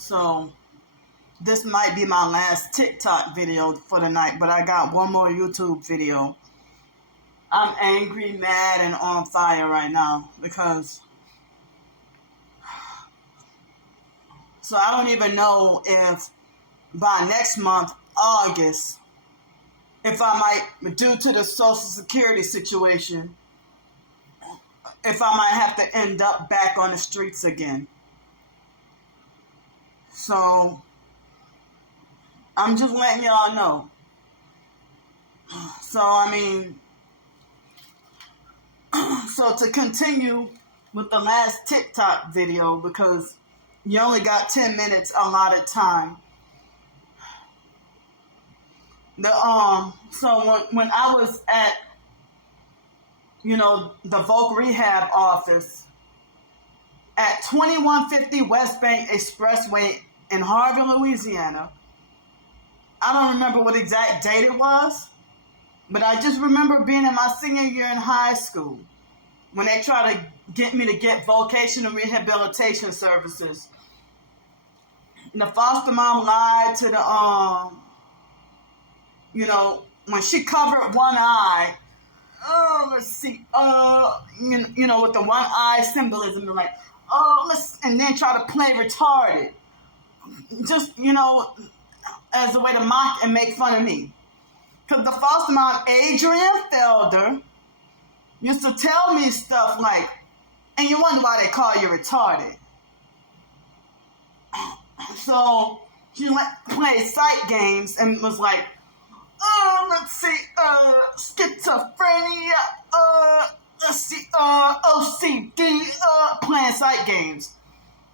So this might be my last TikTok video for the night, but I got one more YouTube video. I'm angry, mad, and on fire right now because so I don't even know if by next month, August, if I might, due to the Social Security situation, if I might have to end up back on the streets again. So I'm just letting y'all know. So, I mean, so to continue with the last TikTok video, because you only got 10 minutes allotted time. So when I was at, the Voc Rehab office at 2150 West Bank Expressway in Harvey, Louisiana, I don't remember what exact date it was, but I just remember being in my senior year in high school when they tried to get me to get vocational rehabilitation services. And the foster mom lied to the, when she covered one eye, let's see, with the one eye symbolism, like, and then try to play retarded. Just, as a way to mock and make fun of me. Because the foster mom, Adrian Felder, used to tell me stuff like, and you wonder why they call you retarded. So she played psych games and was like, let's see, schizophrenia, let's see, OCD, playing psych games.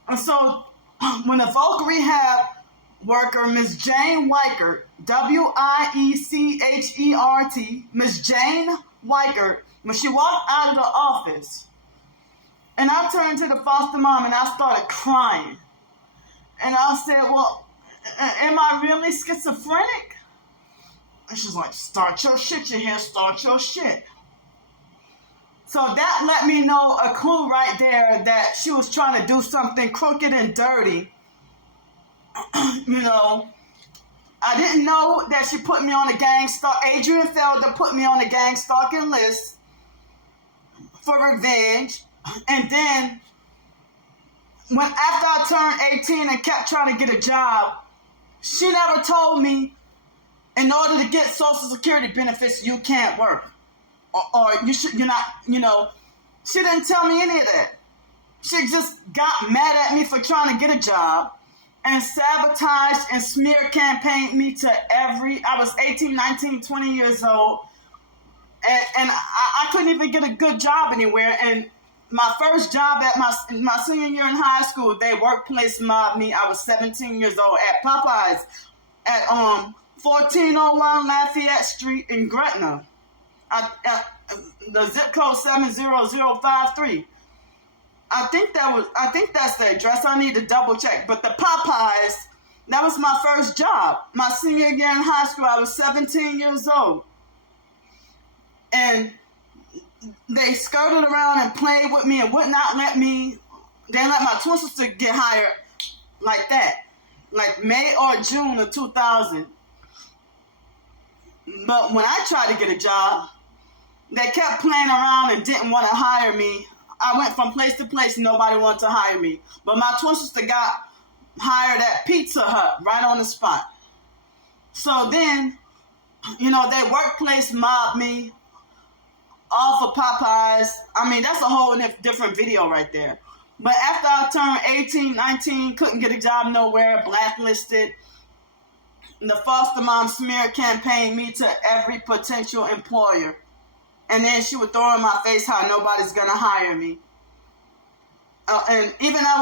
And so when the Voc Rehab worker, Miss Jane Weichert, Wiechert, Miss Jane Weichert, when she walked out of the office, and I turned to the foster mom and I started crying. And I said, well, am I really schizophrenic? And she's like, start your shit, you hear? Start your shit. So that let me know a clue right there that she was trying to do something crooked and dirty. I didn't know that she put me on a Adrian Felder put me on a gang stalking list for revenge. And then after I turned 18 and kept trying to get a job, she never told me in order to get Social Security benefits, you can't work. Or you're not, she didn't tell me any of that. She just got mad at me for trying to get a job and sabotaged and smear campaigned me to I was 18, 19, 20 years old. And I couldn't even get a good job anywhere. And my first job at my senior year in high school, they workplace mobbed me. I was 17 years old at Popeyes at 1401 Lafayette Street in Gretna. The zip code 70053. I think that's the address. I need to double check. But the Popeyes, that was my first job. My senior year in high school, I was 17 years old. And they skirted around and played with me and would not let me, they let my twin sister get hired like that. Like May or June of 2000. But when I tried to get a job, they kept playing around and didn't want to hire me. I went from place to place, nobody wanted to hire me. But my twin sister got hired at Pizza Hut right on the spot. So then, they workplace mobbed me off of Popeyes. I mean, that's a whole different video right there. But after I turned 18, 19, couldn't get a job nowhere, blacklisted, the foster mom smear campaigned me to every potential employer. And then she would throw in my face how nobody's going to hire me. And even I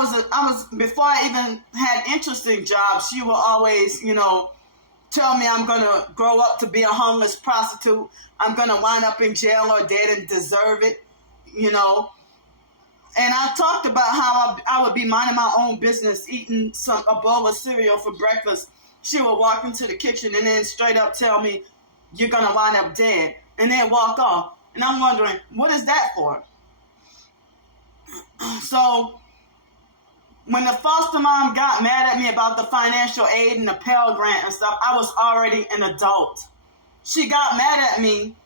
was before I even had interest in jobs, she would always, tell me I'm going to grow up to be a homeless prostitute. I'm going to wind up in jail or dead and deserve it, And I talked about how I would be minding my own business, eating a bowl of cereal for breakfast. She would walk into the kitchen and then straight up tell me, you're going to wind up dead, and then walk off. And I'm wondering, what is that for? So When the foster mom got mad at me about the financial aid and the Pell Grant and stuff, I was already an adult. She got mad at me.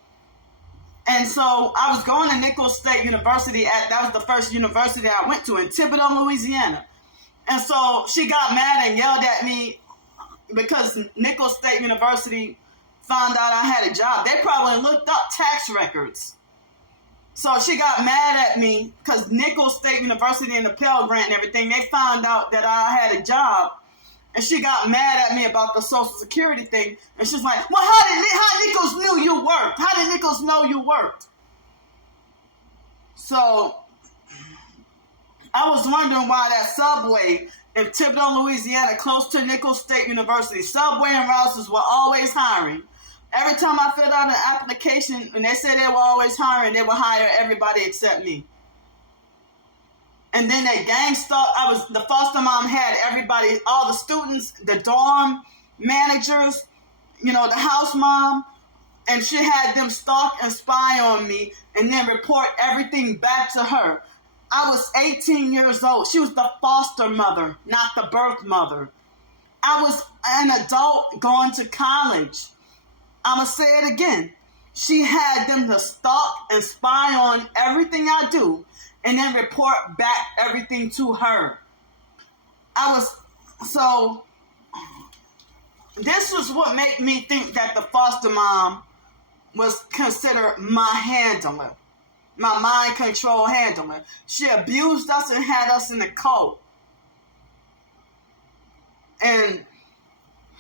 And so I was going to Nichols State University. That was the first university I went to in Thibodaux, Louisiana. And so she got mad and yelled at me because Nichols State University found out I had a job. They probably looked up tax records. So she got mad at me because Nichols State University and the Pell Grant and everything, they found out that I had a job. And she got mad at me about the Social Security thing. And she's like, well, how Nichols knew you worked? How did Nichols know you worked? So I was wondering why that Subway in Thibodaux, Louisiana, close to Nichols State University, Subway and Rouse's were always hiring. Every time I filled out an application and they said they were always hiring, they would hire everybody except me. And then they gang stalked. The foster mom had everybody, all the students, the dorm managers, the house mom, and she had them stalk and spy on me and then report everything back to her. I was 18 years old. She was the foster mother, not the birth mother. I was an adult going to college. I'm going to say it again. She had them to stalk and spy on everything I do and then report back everything to her. So this was what made me think that the foster mom was considered my handler, my mind control handler. She abused us and had us in the cult. And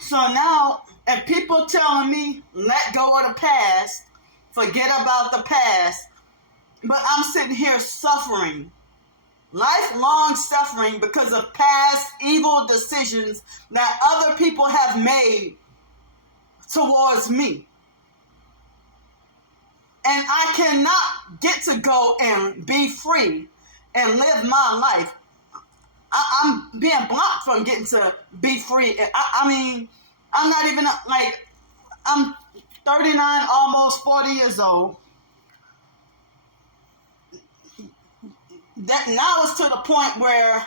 so now, if people telling me, let go of the past, forget about the past, but I'm sitting here suffering, lifelong suffering because of past evil decisions that other people have made towards me. And I cannot get to go and be free and live my life. I'm being blocked from getting to be free. I'm not even, I'm 39, almost 40 years old. That now it's to the point where,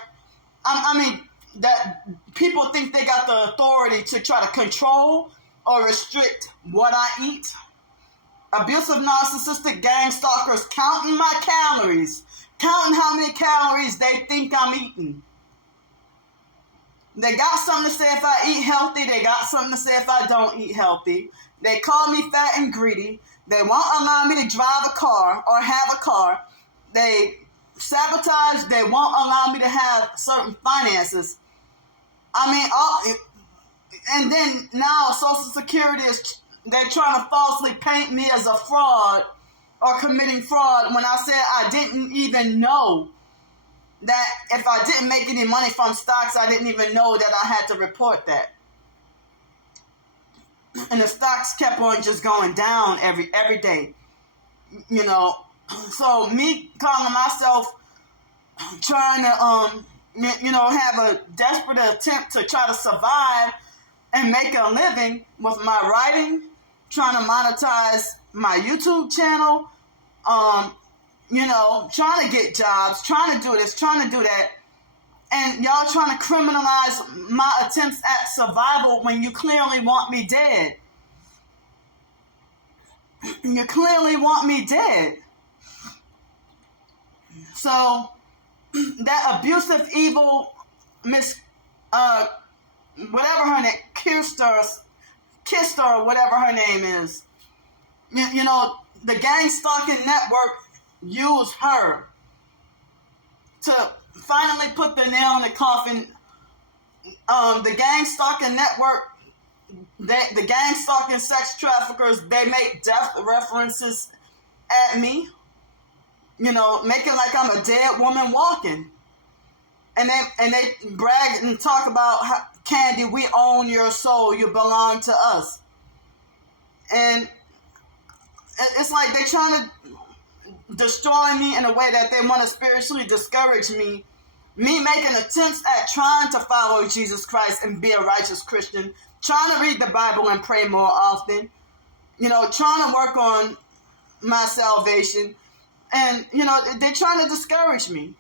that people think they got the authority to try to control or restrict what I eat. Abusive, narcissistic gang stalkers counting my calories, counting how many calories they think I'm eating. They got something to say if I eat healthy. They got something to say if I don't eat healthy. They call me fat and greedy. They won't allow me to drive a car or have a car. They sabotage. They won't allow me to have certain finances. And then now Social Security they're trying to falsely paint me as a fraud or committing fraud when I said I didn't even know that if I didn't make any money from stocks, I didn't even know that I had to report that. And the stocks kept on just going down every day. So me calling myself trying to, have a desperate attempt to try to survive and make a living with my writing, trying to monetize my YouTube channel, trying to get jobs, trying to do this, trying to do that. And y'all trying to criminalize my attempts at survival when you clearly want me dead. You clearly want me dead. So that abusive, evil whatever her name, Kister, or whatever her name is, the gang stalking network used her to finally put the nail in the coffin. The gang stalking network, the gang stalking sex traffickers, they make death references at me, making like I'm a dead woman walking. And they brag and talk about how, Candy, we own your soul. You belong to us. And it's like they're trying to destroy me in a way that they want to spiritually discourage me. Me making attempts at trying to follow Jesus Christ and be a righteous Christian. Trying to read the Bible and pray more often. Trying to work on my salvation. And, they're trying to discourage me.